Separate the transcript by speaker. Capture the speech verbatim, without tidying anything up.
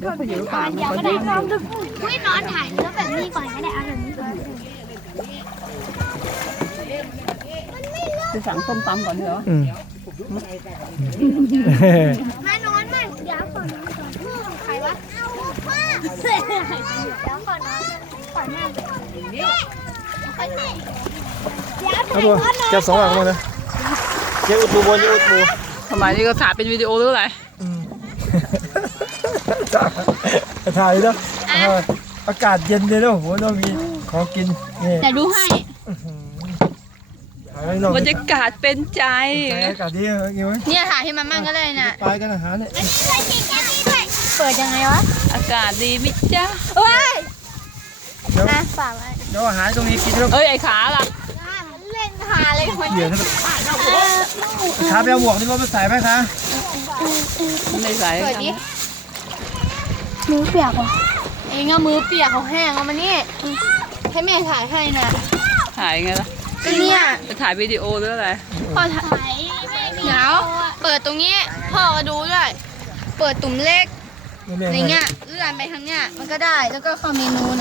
Speaker 1: เดี๋ยวเขาอยู่หรือเปล่า
Speaker 2: เดี๋ยวก็ได้ลองดูไม่นอนถ่ายเนื้อแบบนี้ก่อนก็ได้เอาแบบนี้ก่อน
Speaker 1: จะสั่งส้มตำก่อนเหรอ
Speaker 3: อืม
Speaker 2: มานอนมั่งเดี๋ยวก่อนนอนก่อนของใครวะเอาป้าเดี๋ยวก่อนนอนก่อนแม่เดี๋ยวเดี๋ยว
Speaker 3: เอาตัวเก็บสองหลังมาเลยเก็บอุดปูบนเก็บอุดปู
Speaker 1: ทำไมนี่ก็ถ่ายเป็นวิดีโอหรืออะไร
Speaker 3: อืมถ่ายแล้วอากาศเย็นเลยแล้วโหเรามีของกินนี่
Speaker 2: แต่ดูให้
Speaker 1: บรรยากาศเป็นใจ
Speaker 3: อากาศดีเหรอกินไหม
Speaker 2: เนี่ยถ่ายให้มันมั่งก็เลยนะ
Speaker 3: ไปกันอาหารเนี่ย
Speaker 2: เปิดยังไงวะ
Speaker 1: อากาศดีมิจ้า
Speaker 2: เฮ้ย
Speaker 3: เดี๋ยว
Speaker 2: นะฝากไว้
Speaker 3: เดี๋ยวอาหารตรงนี้กินแล้ว
Speaker 1: เอ้ยไอ้ขาล่ะ
Speaker 2: เล่นหาเลยคน
Speaker 3: เดี๋ยวนะขาไปเอาหมวกนี่ว่าไปใส่ไหมคะ
Speaker 1: ไม่ใส่
Speaker 2: เปิดดิมือเปียกว่ะเองเอามือเปียกเขาแห้งเอามานี่ให้แม่ถ่ายให้นะ
Speaker 1: ถ่ายไงล่ะ
Speaker 2: ก็เนี่ย
Speaker 1: จะถ่ายวิดีโอหรืออะไร
Speaker 2: พอถ่ายเดี๋ยวเปิดตรงนี้พ่อก็ดูด้วยเปิดตุ่มเล็ก
Speaker 3: ไม่
Speaker 2: อะไร
Speaker 3: เล่น
Speaker 2: เงี้ยเลื่อนไปทางเนี้ยมันก็ได้แล้วก็เข้าเมนู